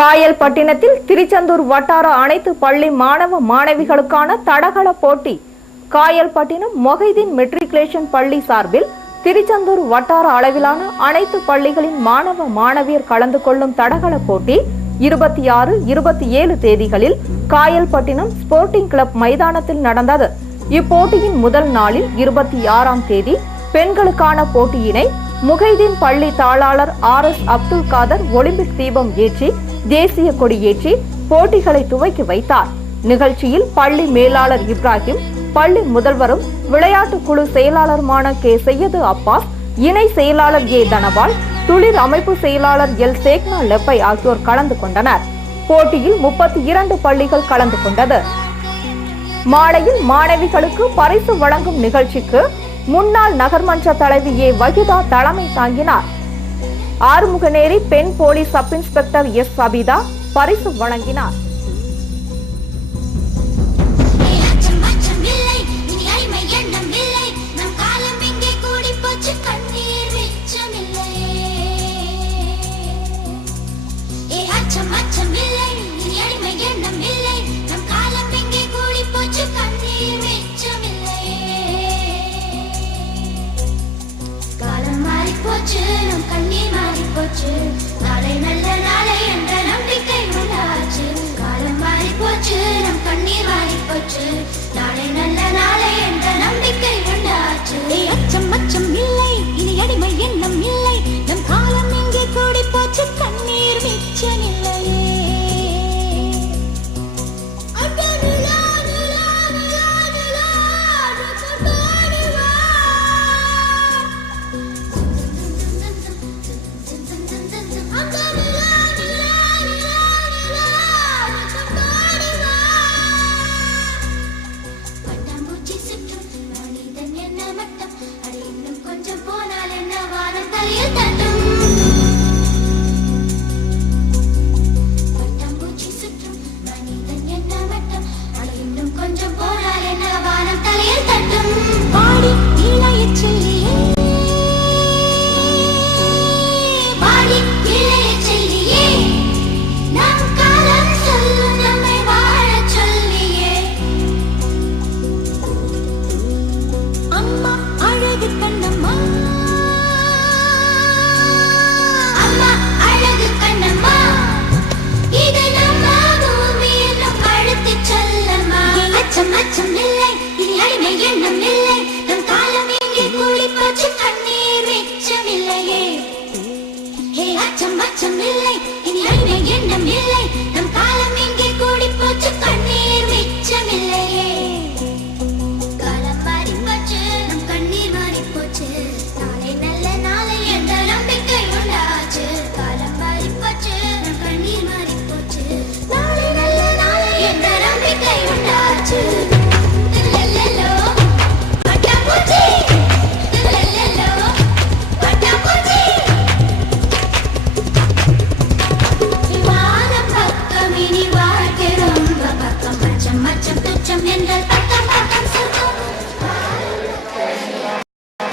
காயல்பட்டினத்தில் திருச்செந்தூர் வட்டார அனைத்து பள்ளி மாணவ மாணவிகளுக்கான தடகள போட்டி. காயல்பட்டினம் மொஹிதீன் மெட்ரிகுலேஷன் பள்ளி சார்பில் திருச்செந்தூர் வட்டார அளவிலான அனைத்து பள்ளிகளின் மாணவ மாணவியர் கலந்து கொள்ளும் தடகள போட்டி 26, 27 தேதிகளில் காயல்பட்டினம் ஸ்போர்ட்டிங் கிளப் மைதானத்தில் நடந்தது. இப்போட்டியின் முதல் நாளில் 26ஆம் தேதி பெண்களுக்கான போட்டியினை மொஹிதீன் பள்ளி தாளாளர் RS அப்துல் காதர் ஒலிம்பிக் தீபம் ஏற்றி தேசிய கொடியேற்றி போட்டிகளை துவக்கி வைத்தார். நிகழ்ச்சியில் பள்ளி மேலாளர் இப்ராஹிம், பள்ளி முதல்வரும் விளையாட்டு குழு செயலாளருமான கே சையது அப்பாஸ், இணை செயலாளர் ஏ தனபால், துளிர் அமைப்பு செயலாளர் எல் சேக்னா லெப்பை ஆகியோர் கலந்து கொண்டனர். போட்டியில் 32 பள்ளிகள் கலந்து கொண்டது. மாலையில் மாணவிகளுக்கு பரிசு வழங்கும் நிகழ்ச்சிக்கு முன்னாள் நகர்மன்ற தலைவி ஏ வகிதா தலைமை தாங்கினார். ஆறுமுகநேரி பெண் police sub inspector S Sabitha பரிசு வழங்கினார். அச்சம்